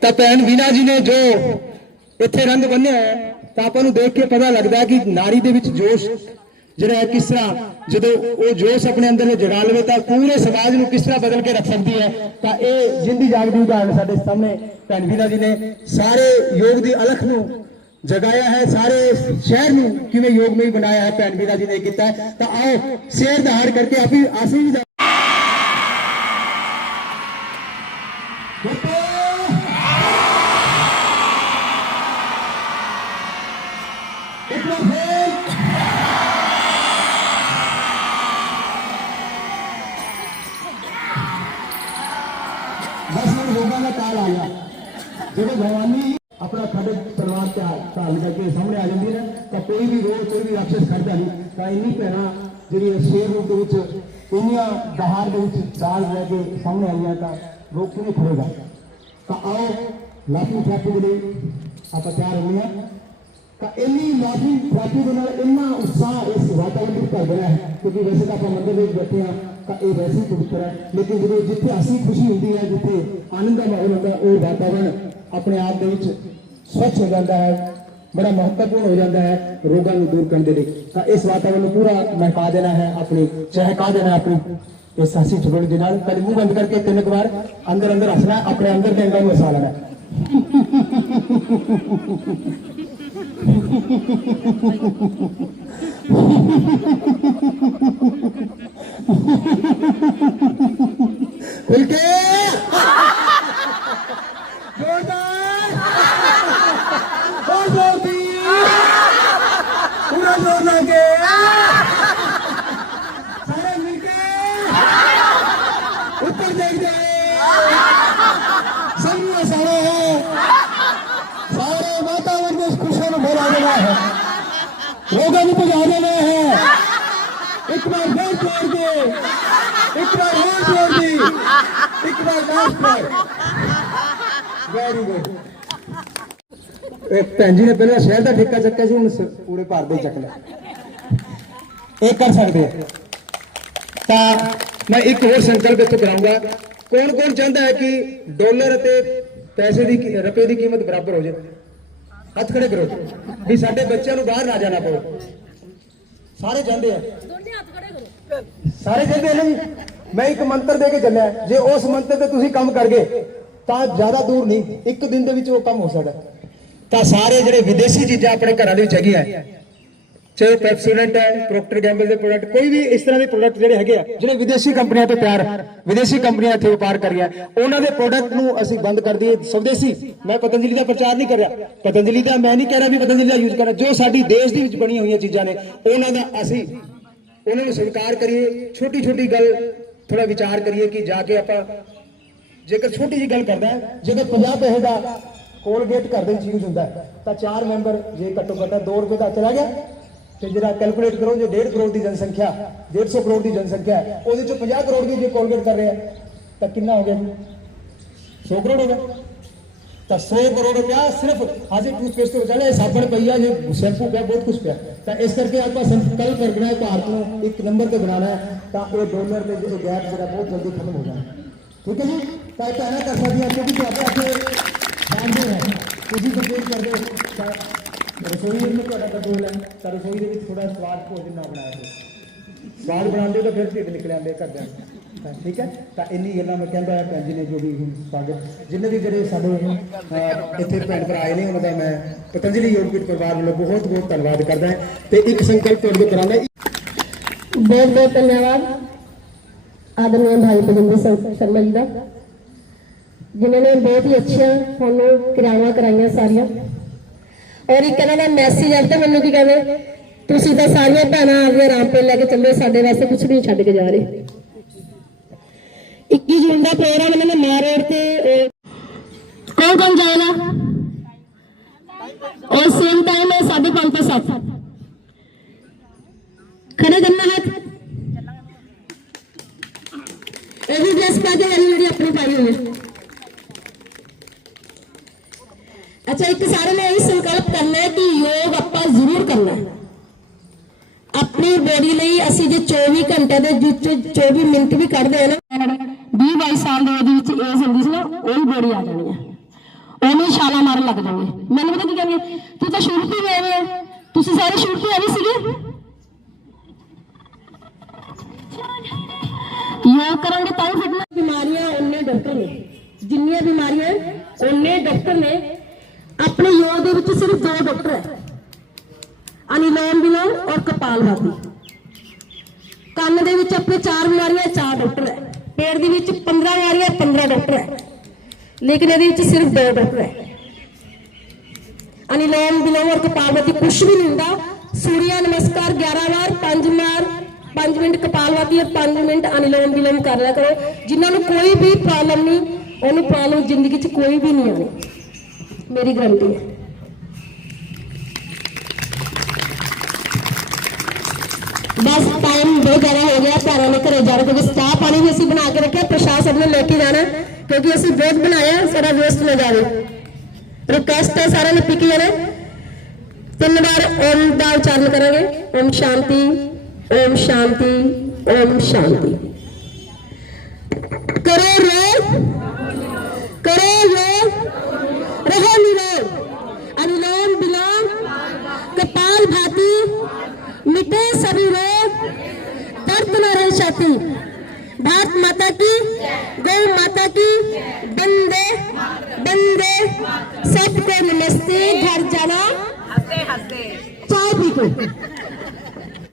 ਤਾਂ ਭੈਣ ਵੀਨਾ ਜੀ ਨੇ ਜੋ ਇੱਥੇ ਰੰਗ ਬੰਨਿਆ ਹੈ, ਤਾਂ ਆਪਾਂ ਨੂੰ ਦੇਖ ਕੇ ਪਤਾ ਲੱਗਦਾ ਹੈ ਕਿ ਨਾਰੀ ਦੇ ਵਿੱਚ ਜੋਸ਼ ਜਿਹੜਾ ਹੈ ਕਿਸ ਤਰ੍ਹਾਂ ਜਦੋਂ ਉਹ ਜੋਸ਼ ਆਪਣੇ ਅੰਦਰ ਜਗਾ ਲਵੇ ਤਾਂ ਪੂਰੇ ਸਮਾਜ ਨੂੰ ਕਿਸ ਤਰ੍ਹਾਂ ਬਦਲ ਕੇ ਰੱਖ ਸਕਦੀ ਹੈ। ਤਾਂ ਇਹ ਜਿੰਦੀ ਜਾਗਦੀ ਉਦਾਹਰਣ ਸਾਡੇ ਸਾਹਮਣੇ ਭੈਣ ਵੀਨਾ ਜੀ ਨੇ ਸਾਰੇ ਯੋਗ ਦੀ ਅਲਖ ਨੂੰ ਜਗਾਇਆ ਹੈ, ਸਾਰੇ ਸ਼ਹਿਰ ਨੂੰ ਕਿਵੇਂ ਯੋਗਮਈ ਬਣਾਇਆ ਹੈ ਭੈਣ ਵੀਨਾ ਜੀ ਨੇ ਕੀਤਾ ਤਾਂ ਆਓ ਸ਼ੇਰ ਹਾਰ ਕਰਕੇ ਆਪੀ ਅਸੀਂ ਵੀ ਹੁਣ ਆ ਗਿਆ। ਜਦੋਂ ਭਗਵਾਨੀ ਆਪਣਾ ਖੜੇ ਤਲਵਾਰ ਤੇ ਢਾਲ ਕਰਕੇ ਸਾਹਮਣੇ ਆ ਜਾਂਦੀ ਹੈ ਤਾਂ ਕੋਈ ਵੀ ਰੋਹ, ਕੋਈ ਵੀ ਰਾਖਸ਼ ਖੜਦਾ ਨਹੀਂ। ਤਾਂ ਇੰਨੀ ਭੈਣਾਂ ਜਿਹੜੀ ਸ਼ੇਰ ਰੂਪ ਦੇ ਵਿੱਚ, ਇੰਨੀਆਂ ਦਹਾੜ ਦੇ ਵਿੱਚ ਦਾਲ ਲੈ ਕੇ ਸਾਹਮਣੇ ਆਈਆਂ ਤਾਂ ਰੋਕ ਕਿਵੇਂ ਖੜੇਗਾ। ਤਾਂ ਆਓ ਲਾਫੀ ਥੈਰੇਪੀ ਦੇ ਲਈ ਆਪਾਂ ਤਿਆਰ ਹੋਏ ਹਾਂ। ਤਾਂ ਇੰਨੀ ਲਾਫੀ ਥੈਰੇਪੀ ਦੇ ਨਾਲ ਇੰਨਾ ਉਤਸ਼ਾਹ ਇਸ ਵਾਤਾਵਰਣ ਵਿੱਚ ਭਰ ਗਿਆ ਹੈ ਕਿਉਂਕਿ ਵੈਸੇ ਤਾਂ ਆਪਾਂ ਮੰਦਰ ਵਿੱਚ ਬੈਠੇ ਹਾਂ ਤਾਂ ਇਹ ਵੈਸੇ ਪਵਿੱਤਰ ਹੈ। ਲੇਕਿਨ ਜਦੋਂ ਜਿੱਥੇ ਹੱਸੀ ਖੁਸ਼ੀ ਹੁੰਦੀ ਹੈ, ਜਿੱਥੇ ਆਨੰਦ ਦਾ ਮਾਹੌਲ ਹੁੰਦਾ, ਉਹ ਵਾਤਾਵਰਣ ਆਪਣੇ ਆਪ ਦੇ ਵਿੱਚ ਸਵੱਛ ਹੋ ਜਾਂਦਾ ਹੈ, ਬੜਾ ਮਹੱਤਵਪੂਰਨ ਹੋ ਜਾਂਦਾ ਹੈ, ਰੋਗਾਂ ਨੂੰ ਦੂਰ ਕਰਨ ਦੇ ਲਈ। ਤਾਂ ਇਸ ਵਾਤਾਵਰਣ ਨੂੰ ਪੂਰਾ ਮਹਿਕਾ ਦੇਣਾ ਹੈ, ਆਪਣੀ ਚਹਿਕਾ ਦੇਣਾ ਆਪਣੀ। ਇਸ ਹੱਸੀ ਠਿਠੋਲੀ ਦੇ ਨਾਲ ਪਹਿਲੇ ਮੂੰਹ ਬੰਦ ਕਰਕੇ ਤਿੰਨ ਕੁ ਵਾਰ ਅੰਦਰ ਅੰਦਰ ਹੱਸਣਾ, ਆਪਣੇ ਅੰਦਰ ਦੇ ਅੰਦਰ ਨੂੰ ਹਸਾ ਲੈਣਾ ਹੈ। ਖੁੱਲ ਕੇ ਜ਼ੋਰਦਾਰ ਬਹੁਤ ਪੂਰਾ ਜ਼ੋਰ ਲਾ ਕੇ ਸਾਰੇ ਮਿਲ ਕੇ ਉੱਪਰ ਦੇਖਦੇ ਜਾਏ ਸਭ ਨੂੰ ਹੈ ਸਾਰੇ ਵਾਤਾਵਰਨ ਦੇ ਖੁਸ਼ੀਆਂ ਨੂੰ ਫੈਲਾ ਦੇਣਾ ਹੈ ਲੋਕਾਂ ਨੂੰ ਭਜਾ ਦੇਣਾ ਹੈ ਇੱਕ ਵਾਰ ਫੇਰ ਜੋਰ ਦੇ। ਇੱਕ ਵਾਰ ਹੋਰ ਜੋਰ ਦੀ। ਇੱਕ ਵਾਰ ਲਾਸਟ ਵਾਰ। ਵੈਰੀ ਗੁੱਡ ਇਹ ਭੈਣ ਜੀ ਨੇ ਪਹਿਲਾਂ ਸ਼ਹਿਰ ਦਾ ਠੇਕਾ ਚੱਕਿਆ ਸੀ, ਹੁਣ ਪੂਰੇ ਭਾਰਤ ਦੇ ਚੱਕ ਲਿਆ। ਇਹ ਕਰ ਸਕਦੇ ਤਾਂ ਮੈਂ ਇੱਕ ਹੋਰ ਸੰਕਲਪ ਇੱਥੇ ਕਰਾਂਗਾ ਕੌਣ ਕੌਣ ਚਾਹੁੰਦਾ ਹੈ ਕਿ ਡਾਲਰ ਅਤੇ ਪੈਸੇ ਦੀ ਰੁਪਏ ਦੀ ਕੀਮਤ ਬਰਾਬਰ ਹੋ ਜਾਵੇ ਹੱਥ ਖੜੇ ਕਰੋ। ਵੀ ਸਾਡੇ ਬੱਚਿਆਂ ਨੂੰ ਬਾਹਰ ਨਾ ਜਾਣਾ ਪਵੇ। ਸਾਰੇ ਚਾਹੁੰਦੇ ਆ। ਸਾਰੇ ਕਹਿੰਦੇ ਨੇ ਜੀ, ਮੈਂ ਇੱਕ ਮੰਤਰ ਦੇ ਕੇ ਚੱਲਿਆ ਜੇ ਉਸ ਮੰਤਰ ਤੇ ਤੁਸੀਂ ਕੰਮ ਕਰ ਗਏ ਤਾਂ ਜ਼ਿਆਦਾ ਦੂਰ ਨਹੀਂ। ਇੱਕ ਦਿਨ ਦੇ ਵਿੱਚ ਉਹ ਕੰਮ ਹੋ ਸਕਦਾ ਤਾਂ ਸਾਰੇ ਜਿਹੜੇ ਵਿਦੇਸ਼ੀ ਚੀਜ਼ਾਂ ਆਪਣੇ ਘਰਾਂ ਦੇ ਵਿੱਚ ਹੈਗੀਆਂ ਚਾਹੇ ਪੈਪਸੀਡੈਂਟ ਹੈ ਪ੍ਰੋਕਟਰ ਗੈਂਬਲ ਦੇ ਪ੍ਰੋਡਕਟ ਕੋਈ ਵੀ ਇਸ ਤਰ੍ਹਾਂ ਦੇ ਪ੍ਰੋਡਕਟ ਜਿਹੜੇ ਹੈਗੇ ਆ, ਜਿਹੜੇ ਵਿਦੇਸ਼ੀ ਕੰਪਨੀਆਂ ਤੋਂ ਤਿਆਰ, ਵਿਦੇਸ਼ੀ ਕੰਪਨੀਆਂ ਇੱਥੇ ਵਪਾਰ ਕਰ ਰਹੀਆਂ, ਉਹਨਾਂ ਦੇ ਪ੍ਰੋਡਕਟ ਨੂੰ ਅਸੀਂ ਬੰਦ ਕਰ ਦਈਏ ਸਵਦੇਸੀ। ਮੈਂ ਪਤੰਜਲੀ ਦਾ ਪ੍ਰਚਾਰ ਨਹੀਂ ਕਰ ਰਿਹਾ। ਪਤੰਜਲੀ ਦਾ ਮੈਂ ਨਹੀਂ ਕਹਿ ਰਿਹਾ ਵੀ ਪਤੰਜਲੀ ਦਾ ਯੂਜ਼ ਕਰਨਾ। ਜੋ ਸਾਡੀ ਦੇਸ਼ ਦੇ ਵਿੱਚ ਬਣੀਆਂ ਹੋਈਆਂ ਚੀਜ਼ਾਂ ਨੇ, ਉਹਨਾਂ ਦਾ ਅਸੀਂ, ਉਹਨਾਂ ਨੂੰ ਸਵੀਕਾਰ ਕਰੀਏ। ਛੋਟੀ ਛੋਟੀ ਗੱਲ ਥੋੜਾ ਵਿਚਾਰ ਕਰੀਏ ਕਿ ਜਾ ਕੇ ਆਪਾਂ, ਜੇਕਰ ਛੋਟੀ ਜੀ ਗੱਲ ਕਰਦਾ ਜੇਕਰ 50 ਪੈਸੇ ਦਾ ਕੋਲਗੇਟ ਘਰ ਦੇ ਵਿੱਚ ਯੂਜ਼ ਹੁੰਦਾ ਤਾਂ ਚਾਰ ਮੈਂਬਰ ਜੇ ਘੱਟੋ ਘੱਟ 2 ਰੁਪਏ ਦਾ ਚਲਾ ਗਿਆ ਤੇ ਜਿਹੜਾ ਕੈਲਕੂਲੇਟ ਕਰੋ ਜੇ 1.5 ਕਰੋੜ ਦੀ ਜਨਸੰਖਿਆ 150 ਕਰੋੜ ਦੀ ਜਨਸੰਖਿਆ ਹੈ ਉਹਦੇ ਚੋਂ 50 ਕਰੋੜ ਦੀ ਜੇ ਕੋਲਗੇਟ ਕਰ ਰਿਹਾ, ਤਾਂ ਕਿੰਨਾ ਹੋ ਗਿਆ? 100 ਕਰੋੜ ਹੋ ਗਿਆ। ਤਾਂ 100 ਕਰੋੜ ਰੁਪਇਆ ਸਿਰਫ ਹਾਜ਼ਰ ਟੂਥਪੇਸਟ ਤੋਂ ਬਚਾਣਾ ਇਹ ਸਾਬਣ ਪਈਆ ਜੇ ਸ਼ੈਂਪੂ ਪਿਆ, ਬਹੁਤ ਕੁਝ ਪਿਆ। ਤਾਂ ਇਸ ਕਰਕੇ ਆਪਾਂ ਸੰਕਲਪ ਕਰਨਾ ਹੈ ਭਾਰਤ ਨੂੰ, ਇੱਕ ਨੰਬਰ ਤੇ ਬਣਾਉਣਾ ਹੈ, ਤਾਂ ਇਹ ਡੋਲਰ ਦੇ ਜਿਹੜੇ ਗੈਪ ਜਿਹੜਾ ਬਹੁਤ ਜਲਦੀ ਖਤਮ ਹੋ ਜਾਣਾ। ਠੀਕ ਹੈ ਜੀ? ਤਾਂ ਇਹ ਕਹਿਣਾ ਕਰ ਸਕਦੀ ਹਾਂ, ਕਿਉਂਕਿ ਤੁਹਾਡੇ ਅੱਗੇ ਜਾਣਦੇ ਹੈ। ਤੁਸੀਂ ਕੰਪਲੀਟ ਕਰਦੇ ਹੋ ਰਸੋਈ ਦੇ ਵਿੱਚ ਤੁਹਾਡਾ ਕੰਟਰੋਲ ਹੈ। ਤਾਂ ਰਸੋਈ ਦੇ ਵਿੱਚ ਥੋੜਾ ਸਵਾਦ ਭੋਜਨ ਨਾ ਬਣਾਇਆ ਕਰੋ। ਸਵਾਦ ਬਣਾਉਂਦੇ ਤਾਂ ਫਿਰ ਢਿੱਡ ਨਿਕਲ ਆਉਂਦੇ ਘਰਦਿਆਂ ਤਾਂ ਠੀਕ ਹੈ? ਤਾਂ ਇੰਨੀ ਗੱਲਾਂ ਮੈਂ ਕਹਿੰਦਾ ਭੈਣ ਜੀ ਨੇ ਜੋ ਵੀ ਸਵਾਗਤ। ਜਿੰਨੇ ਵੀ ਜਿਹੜੇ ਸਾਡੇ ਇੱਥੇ ਭੈਣ ਭਰਾ ਆਏ ਨੇ, ਉਹਨਾਂ ਦਾ ਮੈਂ ਪਤੰਜਲੀ ਯੋਗਪੀਠ ਪਰਿਵਾਰ ਵੱਲੋਂ ਬਹੁਤ ਬਹੁਤ ਧੰਨਵਾਦ ਕਰਦਾ ਤੇ ਇੱਕ ਸੰਕਲਪ ਤੁਹਾਡੇ ਕਰਾਂਦਾ ਬਹੁਤ ਬਹੁਤ ਧੰਨਵਾਦ। ਆਦਰਣੀ ਭਾਈ ਪਜਿੰਦਰ ਸ਼ਰਮਾ ਜੀ ਦਾ। ਜਿਨ੍ਹਾਂ ਨੇ ਬਹੁਤ ਹੀ ਅੱਛੀਆਂ ਤੁਹਾਨੂੰ ਕਿਰਿਆਵਾਂ ਕਰਾਈਆਂ ਸਾਰੀਆਂ। ਔਰ ਇੱਕ ਇਹਨਾਂ ਦਾ ਮੈਸੇਜ ਅੱਜ ਮੈਨੂੰ ਕੀ ਕਹਿੰਦੇ? ਤੁਸੀਂ ਤਾਂ ਸਾਰੀਆਂ ਭੈਣਾਂ ਆਪਦੇ ਆਰਾਮ ਲੈ ਕੇ ਚੱਲੋ, ਸਾਡੇ ਵਾਸਤੇ ਕੁਝ ਨਹੀਂ ਛੱਡ ਕੇ ਜਾ ਰਹੇ। 21 ਜੂਨ ਦਾ ਪ੍ਰੋਗਰਾਮ ਇਹਨਾਂ ਨੇ ਮਾਰ ਤੇ ਕੌਣ ਕੌਣ ਜਾਏਗਾ ਔਰ ਸੇਮ ਟਾਈਮ ਹੈ 5:30 ਤੋਂ 7 ਖੜੇ ਕਰਨਾ ਹੱਥ। ਇਹ ਵੀ ਡਰੈਸ ਪਾ ਕੇ ਵਾਲੀ ਜਿਹੜੀ ਆਪਣੀ ਪਾਈ ਹੋਈ ਹੈ। ਅੱਛਾ ਇੱਕ ਸਾਰੇ ਨੇ ਇਹ ਸੰਕਲਪ ਕਰਨਾ ਹੈ ਕਿ ਯੋਗ ਆਪਾਂ ਜ਼ਰੂਰ ਕਰਨਾ ਹੈ ਆਪਣੀ ਬੋਡੀ ਲਈ ਅਸੀਂ ਜੇ 24 ਘੰਟੇ ਦੇ ਵਿੱਚ 24 ਮਿੰਟ ਵੀ ਕੱਢਦੇ ਆ ਨਾ 20 22 ਸਾਲ ਦੇ age ਵਿੱਚ ਏਜ ਹੁੰਦੀ ਸੀ ਨਾ ਉਹੀ ਬੋਡੀ ਆ ਜਾਣੀ ਹੈ ਵੀ ਛਾਲਾ ਮਾਰਨ ਲੱਗ ਜਾਓਗੇ ਮੈਨੂੰ ਪਤਾ ਕੀ ਕਹਿੰਗੇ ਤੂੰ ਤਾਂ ਸ਼ੂਟ ਤੇ ਗਏ ਹੋਏ ਹੋ ਤੁਸੀਂ ਸਾਰੇ ਸ਼ੂਟ ਤੇ ਆਏ ਸੀਗੇ ਯੋਗ ਕਰਾਂਗੇ ਤਾਂ ਹੀ ਫਿਟਨੈਸ ਬਿਮਾਰੀਆਂ ਉਹਨੇ ਡਾਕਟਰ ਨੇ ਜਿੰਨੀਆਂ ਔਰ ਕਪਾਲਭਾਤੀ ਕੰਨ ਦੇ ਵਿੱਚ ਆਪਣੇ ਚਾਰ ਬਿਮਾਰੀਆਂ, ਚਾਰ ਡਾਕਟਰ ਹੈ। ਪੇਟ ਦੇ ਵਿੱਚ 15 ਬਿਮਾਰੀਆਂ 15 ਡਾਕਟਰ ਹੈ। ਲੇਕਿਨ ਇਹਦੇ ਵਿੱਚ ਸਿਰਫ ਦੋ ਡਾਕਟਰ ਹੈ। ਅਨਿਲੋਮ ਵਿਲੋਮ ਔਰ ਕਪਾਲਭਾਤੀ ਕੁਝ ਵੀ ਨਹੀਂ ਹੁੰਦਾ। ਸੂਰਿਆ ਨਮਸਕਾਰ 11 ਵਾਰ 5 ਵਾਰ 5 ਮਿੰਟ ਕਪਾਲਭਾਤੀ ਔਰ 5 ਮਿੰਟ ਅਨਿਲੋਮ ਵਿਲੋਮ ਕਰ ਲਿਆ ਕਰੋ। ਜਿਨ੍ਹਾਂ ਨੂੰ ਕੋਈ ਵੀ ਪ੍ਰੋਬਲਮ ਨਹੀਂ, ਉਹਨੂੰ ਪ੍ਰੋਬਲਮ ਜ਼ਿੰਦਗੀ 'ਚ ਕੋਈ ਵੀ ਨਹੀਂ ਆਣੀ ਮੇਰੀ ਗਰੰਟੀ ਹੈ ਬਸ ਟਾਈਮ ਬਹੁਤ ਜ਼ਿਆਦਾ ਹੋ ਗਿਆ ਘਰਾਂ ਦੇ ਘਰੇ ਜਾਣਾ ਕਿਉਂਕਿ ਚਾਹ ਪਾਣੀ ਵੀ ਅਸੀਂ ਬਣਾ ਕੇ ਰੱਖਿਆ ਪ੍ਰਸ਼ਾਦ ਸਭ ਨੇ ਲੈ ਕੇ ਜਾਣਾ, ਕਿਉਂਕਿ ਅਸੀਂ ਬਹੁਤ ਬਣਾਇਆ ਸਾਡਾ ਵੇਸਟ ਨਾ ਜਾਵੇ। ਰਿਕਵੈਸਟ ਹੈ ਸਾਰਿਆਂ ਨੇ ਪੀ ਕੇ ਜਾਣਾ। ਤਿੰਨ ਵਾਰ ਓਮ ਦਾ ਉਚਾਰਨ ਕਰਾਂਗੇ। ਓਮ ਸ਼ਾਂਤੀ ਓਮ ਸ਼ਾਂਤੀ ਓਮ ਸ਼ਾਂਤੀ। ਕਰੋ ਰੋ न रहे छाती भारत माता की गौ माता की बंदे बंदे सबको नमस्ते घर जाना हंसते हंसते चाय पी के